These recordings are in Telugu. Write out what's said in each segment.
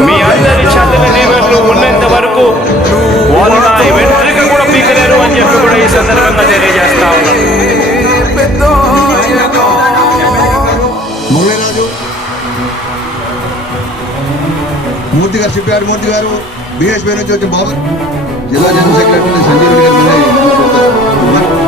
మీ అందరి చల్లని దీవెనలు ఉన్నంత వరకు వాళ్ళు నా వెంట్రిక కూడా పీకలేరు అని చెప్పి కూడా ఈ సందర్భంగా తెలియజేస్తా ఉన్నాను మూర్తి గారు చెప్పారు మూర్తి గారు బీఎస్పీ నుంచి వచ్చి బాబు. జిల్లా జనరల్ సెక్రటరీ సంజీవ్ రెడ్డి గారు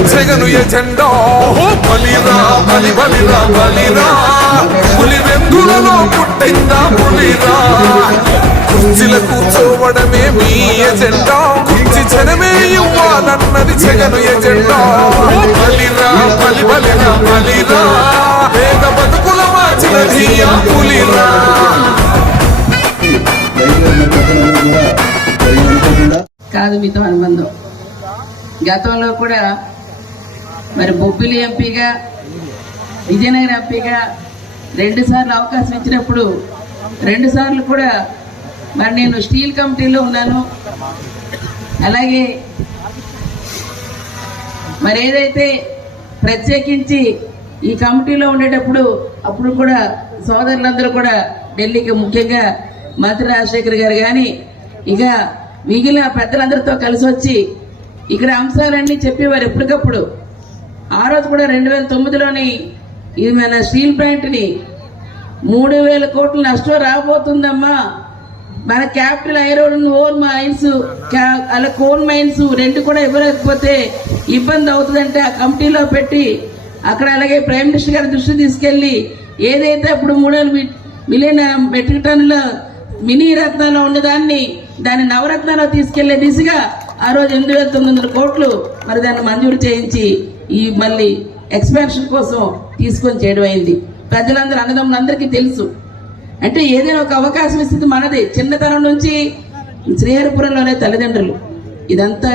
కట్టడమే జగను ఎజెండా బలిరా బలి బలిరా బలిరా. పులి వెందులలో పుట్టిందా పులిరా? కుర్చీల కూర్చోవడమే మీ ఎజెండా. కుర్చీ జనమే ఇవ్వాలన్నది జగను ఎజెండా. బలిరా బలి బలిరా బలిరా. పేద బతుకుల మార్చినది ఆ పులిరా. కాదు మీతో అనుబంధం. గతంలో కూడా మరి బొబ్బిలి ఎంపీగా విజయనగరం ఎంపీగా రెండు సార్లు అవకాశం ఇచ్చినప్పుడు రెండు సార్లు కూడా మరి నేను స్టీల్ కమిటీలో ఉన్నాను. అలాగే మరి ఏదైతే ప్రత్యేకించి ఈ కమిటీలో ఉండేటప్పుడు అప్పుడు కూడా సోదరులందరూ కూడా ఢిల్లీకి ముఖ్యంగా మంత్రి రాజశేఖర్ గారు కానీ ఇక మిగిలిన పెద్దలందరితో కలిసి వచ్చి ఇక్కడ అంశాలన్నీ చెప్పేవారు ఎప్పటికప్పుడు. ఆ రోజు కూడా రెండు వేల తొమ్మిదిలోని ఇది మన స్టీల్ ప్లాంట్ని మూడు వేల కోట్ల నష్టం రాబోతుందమ్మా. మన క్యాపిటల్ ఐరన్ ఓన్ మైన్స్ అలా కోన్ మైన్స్ రెండు కూడా ఇవ్వలేకపోతే ఇబ్బంది అవుతుందంటే ఆ కమిటీలో పెట్టి అక్కడ అలాగే ప్రైమ్ మినిస్టర్ గారి దృష్టి తీసుకెళ్ళి ఏదైతే ఇప్పుడు మూడు మిలియన్ మెట్రిక్ టన్నుల మినీ రత్నాల్లో ఉన్నదాన్ని దాన్ని నవరత్నాల్లో తీసుకెళ్ళే దిశగా ఆ రోజు ఎనిమిది వేల తొమ్మిది వందల కోట్లు మరి దాన్ని మంజూరు చేయించి ఈ మళ్ళీ ఎక్స్పాన్షన్ కోసం తీసుకొని చేయడం అయింది. ప్రజలందరూ అన్నదమ్ములందరికీ తెలుసు. అంటే ఏదైనా ఒక అవకాశం ఇస్తుంది మనది. చిన్నతనం నుంచి శ్రీహరిపురంలోనే తల్లిదండ్రులు. ఇదంతా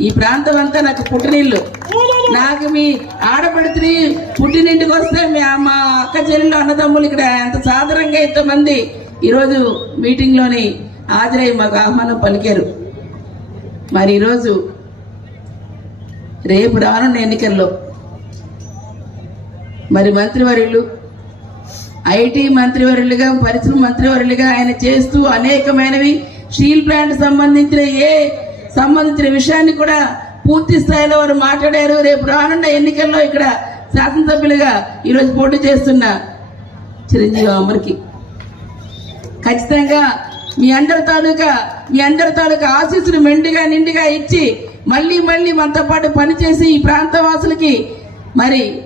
ఈ ప్రాంతం అంతా నాకు పుట్టినిల్లు. నాకు మీ ఆడపడితే పుట్టినింటికి వస్తే మీ మా అక్క చెల్లెళ్ళు అన్నదమ్ములు ఇక్కడ ఎంత సాధారణంగా ఇంతమంది ఈరోజు మీటింగ్లోని హాజరై మాకు ఆహ్వానం పలికారు. మరి ఈరోజు రేపు రానున్న ఎన్నికల్లో మరి మంత్రివర్యులు ఐటీ మంత్రివర్యులుగా పరిశ్రమ మంత్రివర్యులుగా ఆయన చేస్తూ అనేకమైనవి స్టీల్ ప్లాంట్ సంబంధించిన ఏ సంబంధించిన విషయాన్ని కూడా పూర్తి స్థాయిలో వారు మాట్లాడారు. రేపు రానున్న ఎన్నికల్లో ఇక్కడ శాసనసభ్యులుగా ఈరోజు పోటీ చేస్తున్న చిరంజీవి అమర్కి. ఖచ్చితంగా మీ అందరి తాలూకా మీ అందరి తాలూకా ఆశీస్సులు మెండుగా నిండుగా ఇచ్చి మళ్ళీ మళ్ళీ మనతో పాటు పనిచేసి ఈ ప్రాంత వాసులకి మరి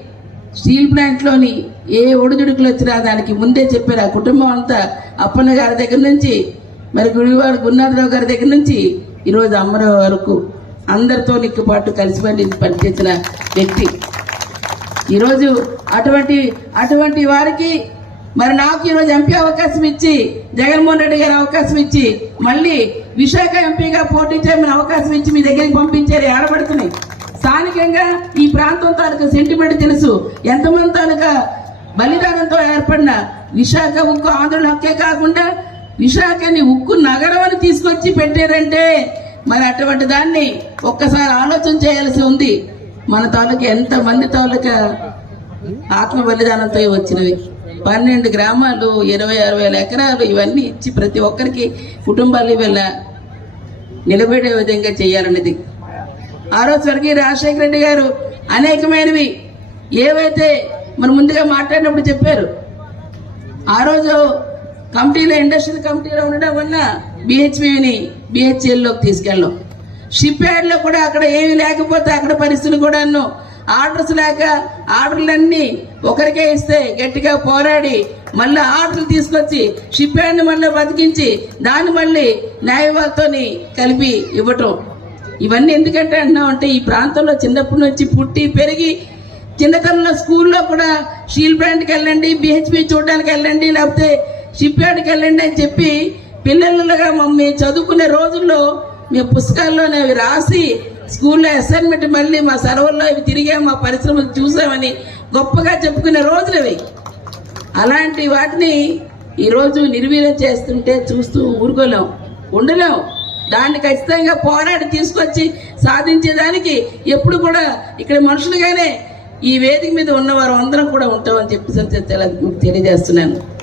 స్టీల్ ప్లాంట్లోని ఏ ఒడిదుడుకులు వచ్చినా దానికి ముందే చెప్పారు ఆ కుటుంబం అంతా. అప్పన్న గారి దగ్గర నుంచి మరి గుడివాడు గురునాథరావు గారి దగ్గర నుంచి ఈరోజు అమ్మరావు వరకు అందరితో నీకు పాటు కలిసి పని పనిచేసిన వ్యక్తి. ఈరోజు అటువంటి అటువంటి వారికి మరి నాకు ఈరోజు ఎంపీ అవకాశం ఇచ్చి జగన్మోహన్ రెడ్డి గారు అవకాశం ఇచ్చి మళ్ళీ విశాఖ ఎంపీగా పోటీ చేయమని అవకాశం ఇచ్చి మీ దగ్గరికి పంపించారు ఏడబడుతున్నాయి. స్థానికంగా ఈ ప్రాంతం తాలూకా సెంటిమెంట్ తెలుసు. ఎంతమంది తాలూకా బలిదానంతో ఏర్పడిన విశాఖ ఉక్కు ఆంధ్రుల హక్కే కాకుండా విశాఖని ఉక్కు నగరం అని తీసుకొచ్చి పెట్టారంటే మరి అటువంటి దాన్ని ఒక్కసారి ఆలోచన చేయాల్సి ఉంది. మన తాలూకా ఎంతమంది తాలూకా ఆత్మ బలిదానంతో వచ్చినవి? పన్నెండు గ్రామాలు ఇరవై ఆరు వేల ఎకరాలు ఇవన్నీ ఇచ్చి ప్రతి ఒక్కరికి కుటుంబాలు ఇవాళ నిలబడే విధంగా చేయాలన్నది. ఆ రోజు స్వర్గీయ రాజశేఖర రెడ్డి గారు అనేకమైనవి. ఏవైతే మరి ముందుగా మాట్లాడినప్పుడు చెప్పారు. ఆ రోజు కమిటీలో ఇండస్ట్రియల్ కమిటీలో ఉండడం వల్ల బిహెచ్పిని బిహెచ్ఎల్లోకి తీసుకెళ్ళాం. షిప్ యార్డ్లో కూడా అక్కడ ఏమి లేకపోతే అక్కడ పరిస్థితులు కూడాను ఆర్డర్స్ లేక ఆర్డర్లన్నీ ఒకరికే ఇస్తే గట్టిగా పోరాడి మళ్ళీ ఆర్డర్లు తీసుకొచ్చి షిప్ యార్డ్ని మళ్ళీ బతికించి దాన్ని మళ్ళీ న్యాయవాదితోని కలిపి ఇవ్వటం. ఇవన్నీ ఎందుకంటే అంటున్నాం అంటే ఈ ప్రాంతంలో చిన్నప్పటి నుంచి పుట్టి పెరిగి చిన్నతనంలో స్కూల్లో కూడా షీల్ బ్రాండ్కి వెళ్ళండి బిహెచ్పి చూడడానికి వెళ్ళండి లేకపోతే షిప్ యార్డ్కి వెళ్ళండి అని చెప్పి పిల్లలుగా మమ్మీ చదువుకునే రోజుల్లో మేము పుస్తకాల్లోనే అవి రాసి స్కూల్లో అసైన్మెంట్ మళ్ళీ మా సర్వర్లో ఇవి తిరిగాం మా పరిశ్రమలు చూసామని గొప్పగా చెప్పుకునే రోజులు అవి అలాంటి వాటిని ఈరోజు నిర్వీర్యం చేస్తుంటే చూస్తూ ఊరుకోలేం ఉండలేం. దాన్ని ఖచ్చితంగా పోరాడి తీసుకొచ్చి సాధించేదానికి ఎప్పుడు కూడా ఇక్కడ మనుషులుగానే ఈ వేదిక మీద ఉన్నవారు అందరం కూడా ఉంటామని చెప్పి తెలియజేస్తున్నాను.